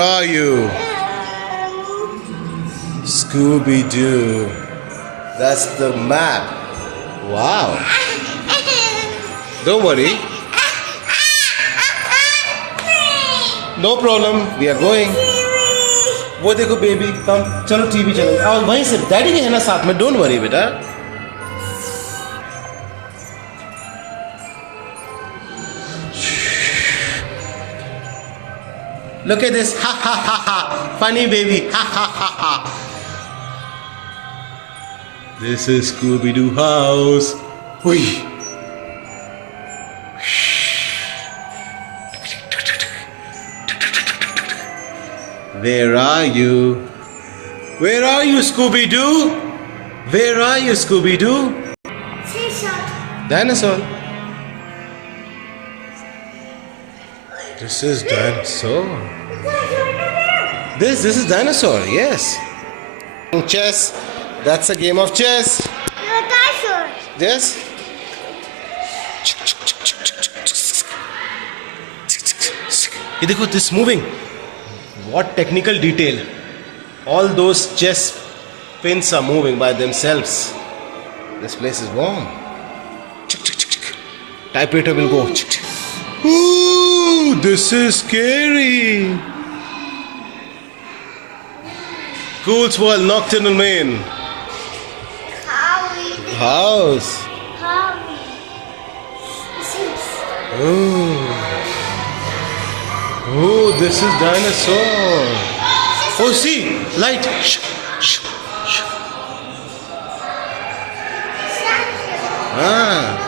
are you? Scooby-Doo. That's the map. Wow. Don't worry. No problem. We are going. वो देखो baby कम चलो TV चलो और वहीं से डैडी के है ना साथ में डोंट वरी बेटा Look at this ha ha ha ha funny baby ha ha ha ha This is Scooby-Doo house Hui Where are you? Where are you, Scooby-Doo? Where are you, Scooby-Doo? Dinosaur. This is dinosaur. This is dinosaur, yes. Chess. That's a game of chess. Dinosaur. Yes. You देखो, this moving. What technical detail. All those chess pins are moving by themselves. This place is warm. Typewriter will go. Ooh, this is scary. Cool's World Nocturnal Main. House. Oh, this is dinosaur. Oh, see, light. Shh, shh, shh. Ah.